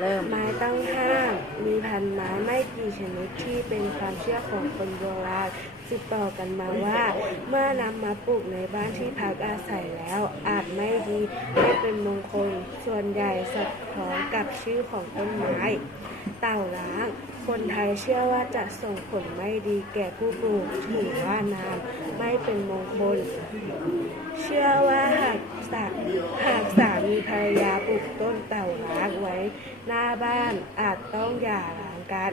เริ่ม ไม้ต้องห้ามมีพันไม้ไม่กี่ชนิดที่เป็นความเชื่อของคนโบราณสืบต่อกันมาว่า เมื่อนำมาปลูกในบ้านที่พักอาศัยแล้ว อาจไม่ดีไม่เป็นมงคลส่วนใหญ่สอดคล้องกับชื่อของต้นไม้ เต่าล้างคนไทยเชื่อว่าจะส่งผลไม่ดีแก่ผู้ปลูกถือว่านามไม่เป็นมงคล เชื่อว่าหากสาหากสา มีภรรยาปลูกต้นเต่าล้างไว้ หน้าบ้านอาจต้องหย่าร้างกัน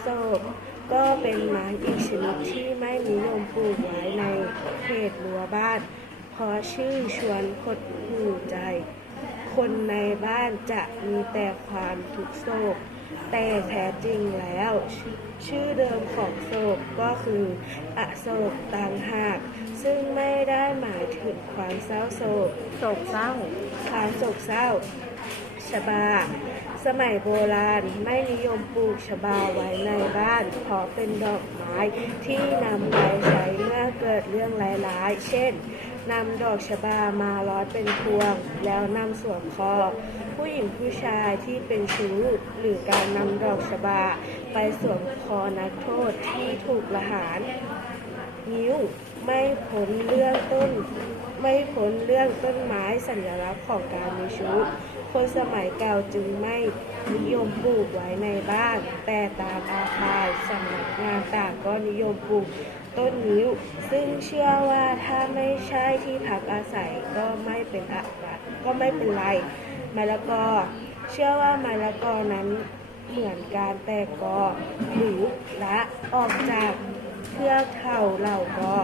โศกก็เป็นไม้อีกชนิดที่ไม่นิยมปลูกไว้ในเขตรั้วบ้านเพราะชื่อชวนหดหูใจ คนในบ้านจะมีแต่ความทุกโศก แต่แท้จริงแล้วชชื่อเดิมของโศกก็คืออโศกต่างหาก ซึ่งไม่ได้หมาย ถึงความเศร้าโศกโศกเศร้า ความโศกเศร้า ชบา สมัยโบราณไม่นิยมปลูกชบาไว้ในบ้านเพราะเป็นดอกไม้ที่นำไปใช้เมื่อเกิดเรื่องร้ายๆ เช่นนำดอกชบามาร้อยเป็นพวง แล้วนำสวมคอ ผู้หญิงผู้ชายที่เป็นชู้หรือการนำดอกชบา ไปสวมคอนักโทษที่ถูกละหารนิ้ว ไม่พ้นเรื่องต้น ไม่พ้นเรื่องต้นไม้สัญลักษณ์ของการมีชู้คนสมัยเก่าจึงไม่นิยมปลูกไว้ในบ้าน แต่ตามอาคารสำนักงานต่างก็นิยมปลูกต้นนิ้ว ซึ่งเชื่อว่าถ้าไม่ใช่ที่พักอาศัยก็ไม่เป็นอะไรก็ไม่เป็นไรมะละกอ เชื่อว่ามะละกอนั้นเหมือนการแตกกอหรือละออกจากเทือกเขาเหล่ากอ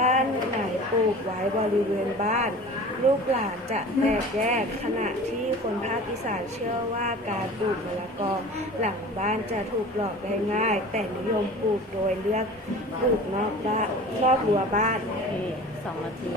บ้านไหนปลูกไว้บริเวณบ้าน ลูกหลานจะแตกแยกขณะที่คนภาคอีสานเชื่อว่าการปลูกมะละกอหลังบ้านจะถูกหลอกได้ง่าย แต่นิยมปลูกโดยเลือกปลูกนอกบ้านนอกรั้วบ้าน สองนาที